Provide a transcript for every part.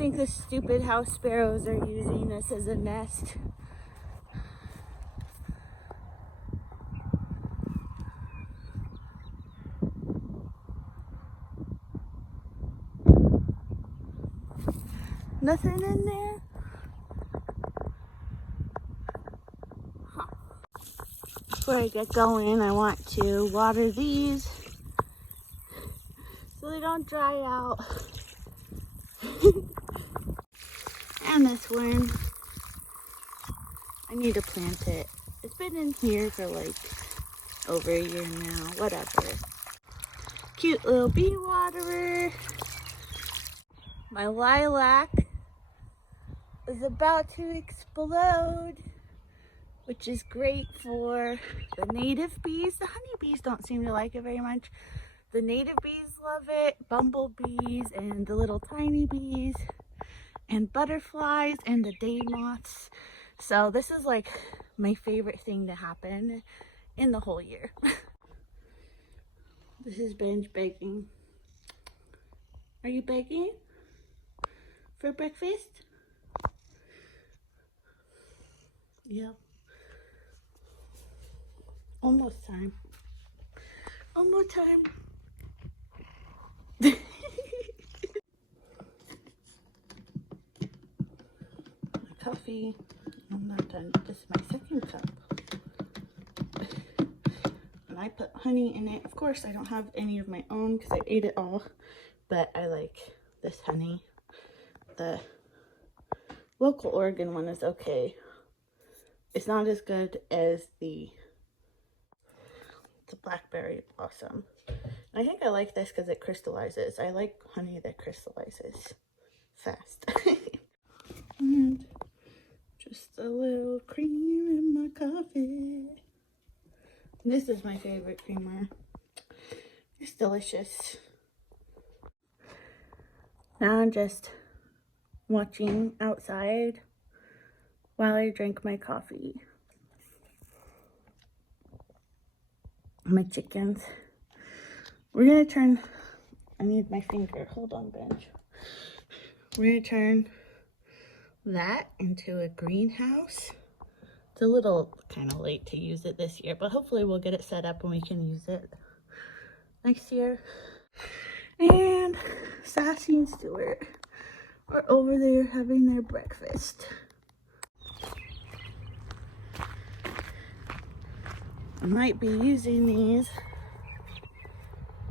think the stupid house sparrows are using this as a nest. Nothing in there? Huh. Before I get going, I want to water these so they don't dry out. And this one, I need to plant it. It's been in here for like over a year now, whatever. Cute little bee waterer. My lilac is about to explode, which is great for the native bees. The honeybees don't seem to like it very much. The native bees love it, bumblebees and the little tiny bees and butterflies and the day moths. So this is like my favorite thing to happen in the whole year. This is Benj begging. Are you begging for breakfast? Yeah. Almost time. One more time. My coffee. I'm not done. This is my second cup. And I put honey in it. Of course, I don't have any of my own because I ate it all. But I like this honey. The local Oregon one is okay. It's not as good as the blackberry blossom. I think I like this because it crystallizes. I like honey that crystallizes fast. And just a little cream in my coffee. This is my favorite creamer. It's delicious. Now I'm just watching outside while I drink my coffee. My chickens. We're gonna turn, I need my finger, hold on, Benj. We're gonna turn that into a greenhouse. It's a little kind of late to use it this year, but hopefully we'll get it set up and we can use it next year. And Sassy and Stuart are over there having their breakfast. I might be using these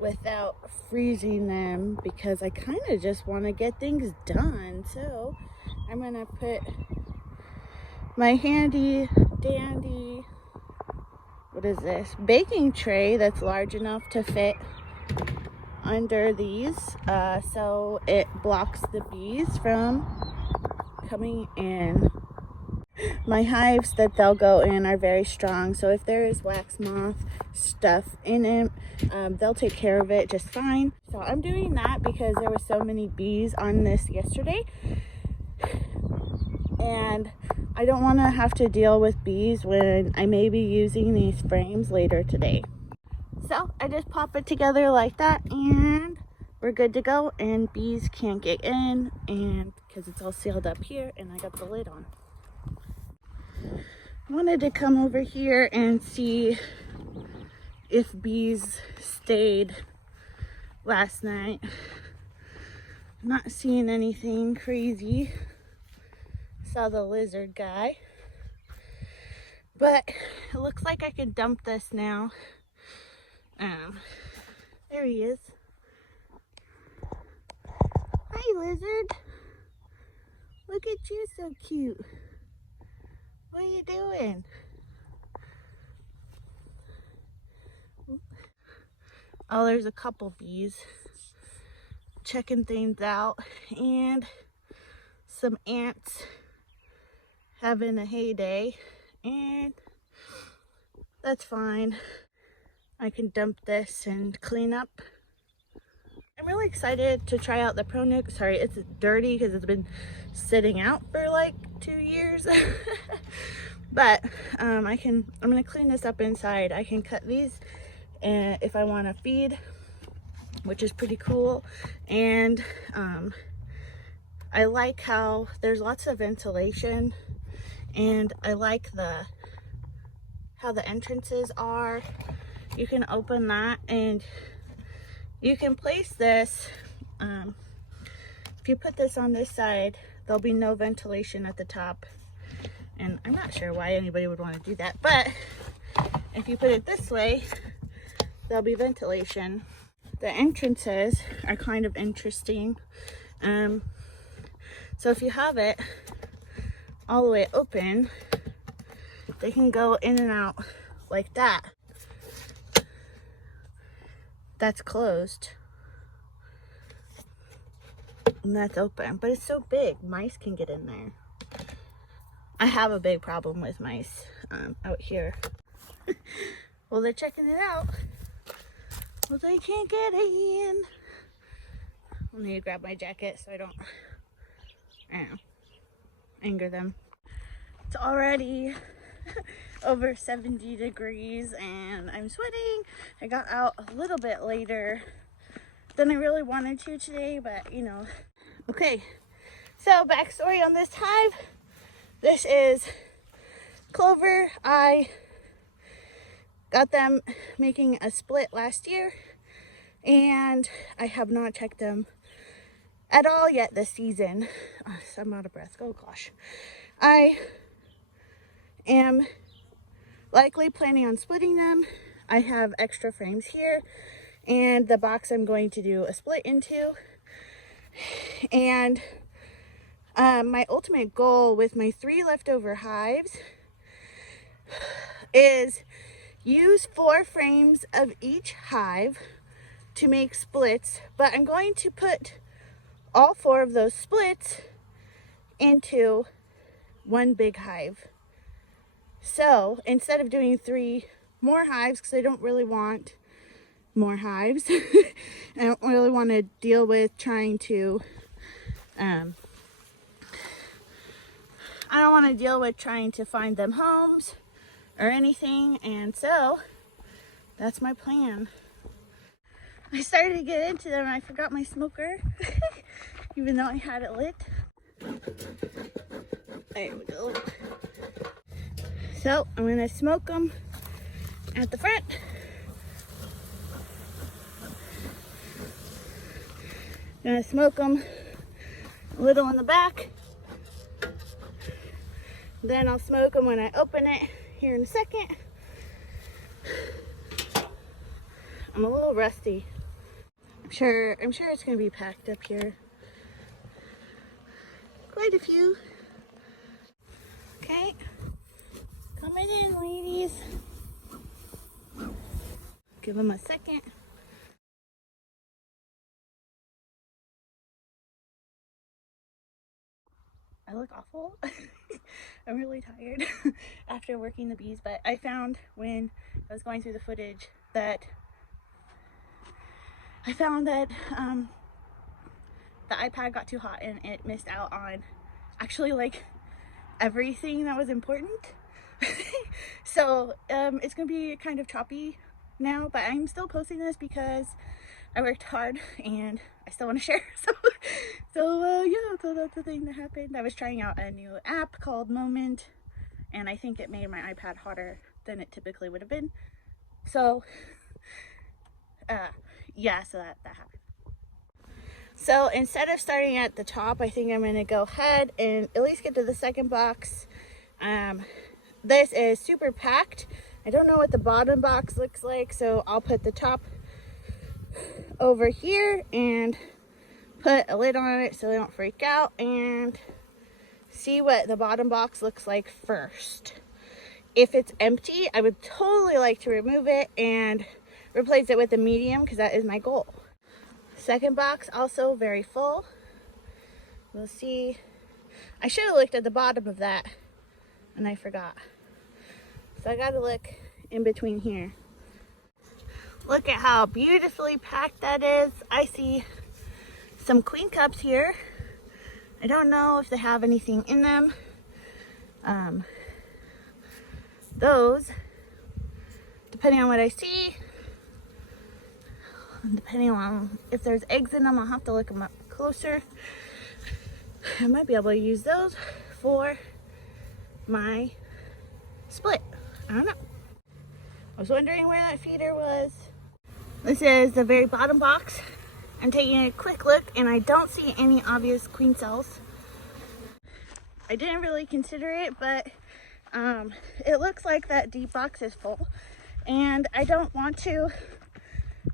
without freezing them because I kind of just want to get things done. So I'm going to put my handy dandy, what is this, baking tray that's large enough to fit under these so it blocks the bees from coming in. My hives that they'll go in are very strong, so if there is wax moth stuff in it, they'll take care of it just fine. So I'm doing that because there were so many bees on this yesterday, and I don't want to have to deal with bees when I may be using these frames later today. So I just pop it together like that and we're good to go, and bees can't get in, and because it's all sealed up here and I got the lid on. I wanted to come over here and see if bees stayed last night. I'm not seeing anything crazy. Saw the lizard guy, but it looks like I can dump this now. There he is. Hi, lizard. Look at you, so cute. What are you doing? Oh, there's a couple bees checking things out, and some ants having a heyday, and that's fine. I can dump this and clean up. I'm really excited to try out the ProNuc. Sorry, it's dirty because it's been sitting out for like 2 years. But I'm gonna clean this up inside. I can cut these if I want to feed, which is pretty cool. And I like how there's lots of ventilation, and I like how the entrances are. You can open that and you can place this. If you put this on this side, there'll be no ventilation at the top. And I'm not sure why anybody would want to do that, but if you put it this way, there'll be ventilation. The entrances are kind of interesting. So if you have it all the way open, they can go in and out like that. That's closed. And that's open, but it's so big, mice can get in there. I have a big problem with mice out here. Well, they're checking it out. Well, they can't get in. I need to grab my jacket so I don't anger them. It's already over 70 degrees and I'm sweating. I got out a little bit later than I really wanted to today, but you know. Okay, so backstory on this hive. This is Clover. I got them making a split last year and I have not checked them at all yet this season. Oh, so I'm out of breath. Oh gosh. I am likely planning on splitting them. I have extra frames here and the box I'm going to do a split into. And my ultimate goal with my 3 leftover hives is use 4 frames of each hive to make splits, but I'm going to put all 4 of those splits into one big hive. So instead of doing 3 more hives, because I don't really want more hives, I don't really want to deal with trying to find them homes or anything, and so that's my plan. I started to get into them and I forgot my smoker even though I had it lit. There we go. So I'm gonna smoke them at the front. Gonna smoke them a little in the back. Then I'll smoke them when I open it here in a second. I'm a little rusty. I'm sure it's gonna be packed up here. Quite a few. Okay, coming in, ladies. Give them a second. I look awful. I'm really tired after working the bees, but I found when I was going through the footage that the iPad got too hot and it missed out on actually like everything that was important. So it's gonna be kind of choppy now, but I'm still posting this because I worked hard and I still want to share. Yeah, so that's the thing that happened. I was trying out a new app called Moment, and I think it made my iPad hotter than it typically would have been. So yeah, so that happened. So instead of starting at the top, I think I'm going to go ahead and at least get to the second box. This is super packed. I don't know what the bottom box looks like, so I'll put the top over here and put a lid on it so they don't freak out and see what the bottom box looks like first. If it's empty, I would totally like to remove it and replace it with a medium because that is my goal. Second box also very full. We'll see. I should have looked at the bottom of that and I forgot. So I gotta look in between here. Look at how beautifully packed that is. I see some queen cups here. I don't know if they have anything in them. Those, depending on what I see, depending on if there's eggs in them, I'll have to look them up closer. I might be able to use those for my split. I don't know. I was wondering where that feeder was. This is the very bottom box. I'm taking a quick look and I don't see any obvious queen cells. I didn't really consider it, but it looks like that deep box is full and I don't want to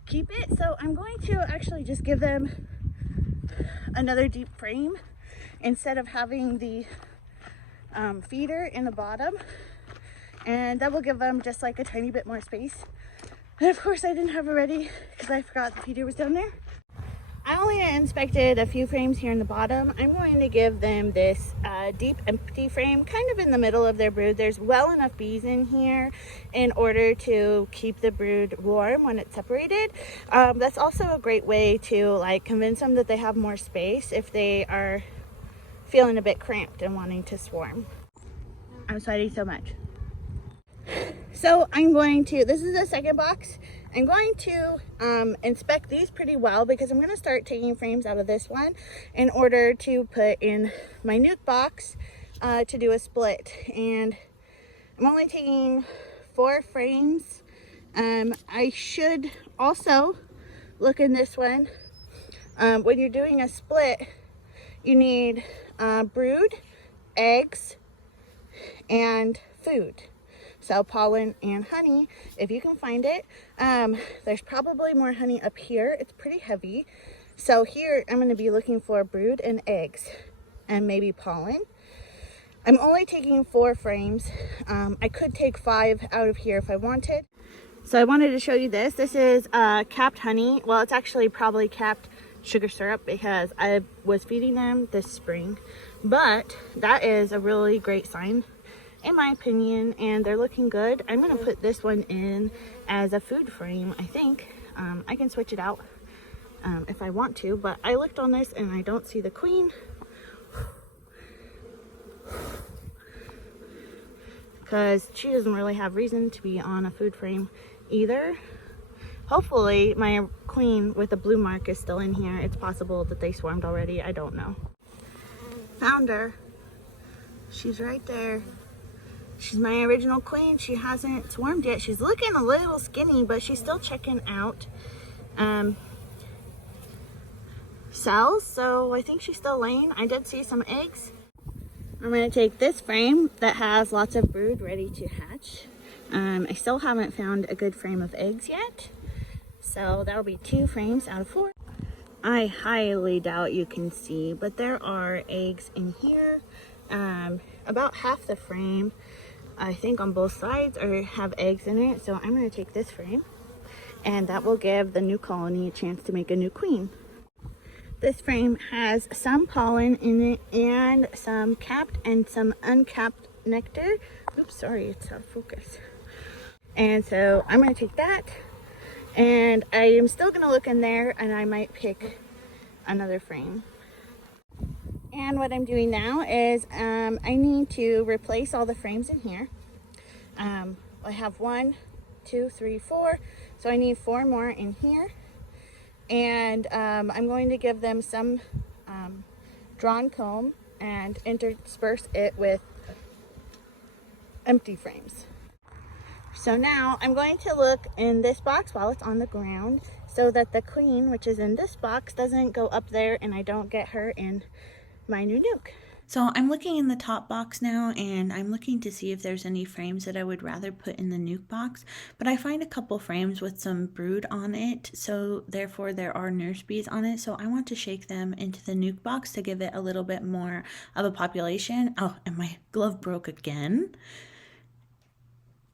keep it, so I'm going to actually just give them another deep frame instead of having the feeder in the bottom, and that will give them just like a tiny bit more space. And of course I didn't have it ready because I forgot the feeder was down there. I only inspected a few frames here in the bottom. I'm going to give them this deep empty frame kind of in the middle of their brood. There's well enough bees in here in order to keep the brood warm when it's separated. That's also a great way to like convince them that they have more space if they are feeling a bit cramped and wanting to swarm. I'm sweating so much. So I'm going to, this is the second box. I'm going to inspect these pretty well because I'm going to start taking frames out of this one in order to put in my nuke box to do a split. And I'm only taking 4 frames. I should also look in this one. When you're doing a split, you need brood, eggs, and food. So pollen and honey, if you can find it. There's probably more honey up here. It's pretty heavy. So here I'm going to be looking for brood and eggs and maybe pollen. I'm only taking 4 frames. I could take 5 out of here if I wanted. So I wanted to show you this. This is capped honey. Well, it's actually probably capped sugar syrup because I was feeding them this spring. But that is a really great sign in my opinion, and they're looking good. I'm going to put this one in as a food frame, I think. I can switch it out if I want to, but I looked on this and I don't see the queen. Because she doesn't really have reason to be on a food frame either. Hopefully my queen with the blue mark is still in here. It's possible that they swarmed already. I don't know. Found her. She's right there. She's my original queen. She hasn't swarmed yet. She's looking a little skinny, but she's still checking out cells. So I think she's still laying. I did see some eggs. I'm going to take this frame that has lots of brood ready to hatch. I still haven't found a good frame of eggs yet. So that'll be 2 frames out of 4. I highly doubt you can see, but there are eggs in here. About half the frame, I think on both sides, have eggs in it. So I'm going to take this frame and that will give the new colony a chance to make a new queen. This frame has some pollen in it and some capped and some uncapped nectar. Oops, sorry, it's out of focus. And so I'm going to take that, and I am still going to look in there, and I might pick another frame. And what I'm doing now is I need to replace all the frames in here. I have 1, 2, 3, 4, so I need 4 more in here. And I'm going to give them some drawn comb and intersperse it with empty frames. So now I'm going to look in this box while it's on the ground so that the queen, which is in this box, doesn't go up there and I don't get her in my new nuke. So I'm looking in the top box now, and I'm looking to see if there's any frames that I would rather put in the nuke box, but I find a couple frames with some brood on it, so therefore there are nurse bees on it, so I want to shake them into the nuke box to give it a little bit more of a population. Oh, and my glove broke again.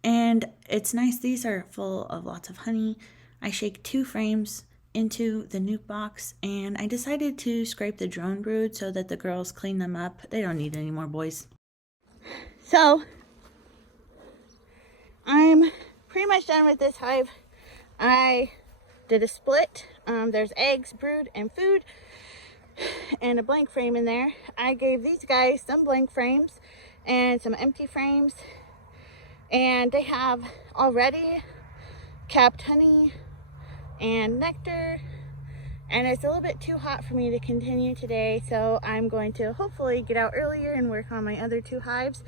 And it's nice, these are full of lots of honey. I shake 2 frames into the nuke box, and I decided to scrape the drone brood so that the girls clean them up. They don't need any more boys. So I'm pretty much done with this hive. I did a split. There's eggs, brood, and food, and a blank frame in there. I gave these guys some blank frames and some empty frames, and they have already capped honey and nectar And it's a little bit too hot for me to continue today, so I'm going to hopefully get out earlier and work on my other 2 hives.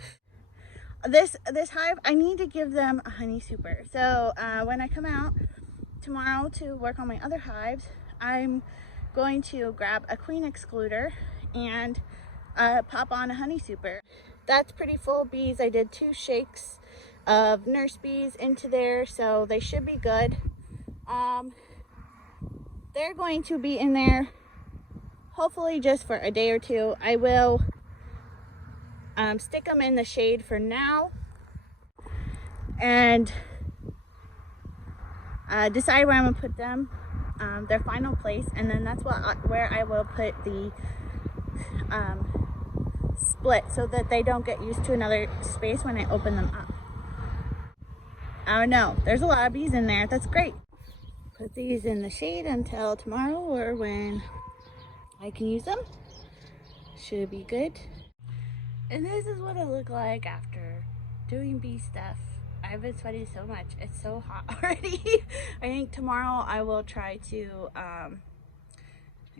This hive, I need to give them a honey super. So when I come out tomorrow to work on my other hives, I'm going to grab a queen excluder and pop on a honey super. That's pretty full of bees. I did 2 shakes of nurse bees into there, so they should be good. They're going to be in there hopefully just for a day or 2. I will stick them in the shade for now and decide where I'm gonna put them, their final place, and then that's where I will put the split so that they don't get used to another space when I open them up. Oh no, there's a lot of bees in there. That's great. Put these in the shade until tomorrow or when I can use them. Should be good. And this is what it looked like after doing bee stuff. I've been sweating so much. It's so hot already. I think tomorrow I will try to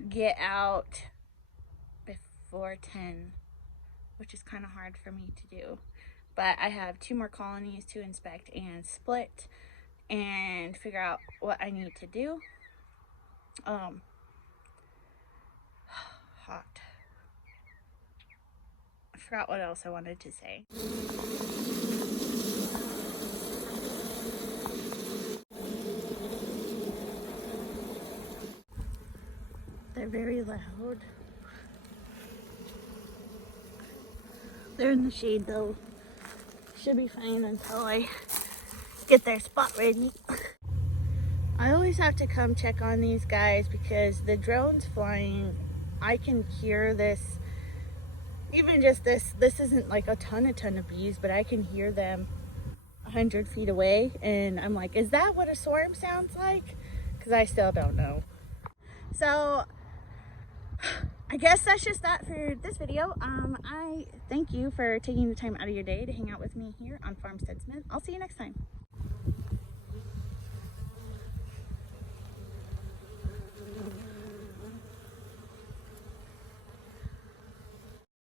get out before 10, which is kind of hard for me to do. But I have 2 more colonies to inspect and split and figure out what I need to do. Hot. I forgot what else I wanted to say. They're very loud. They're in the shade though. Should be fine until I get their spot ready. I always have to come check on these guys because the drone's flying. I can hear this, even just this isn't like a ton of bees, but I can hear them 100 feet away, and I'm like, is that what a swarm sounds like? Because I still don't know. So I guess that's just that for this video. I thank you for taking the time out of your day to hang out with me here on Farmstead Smith. I'll see you next time.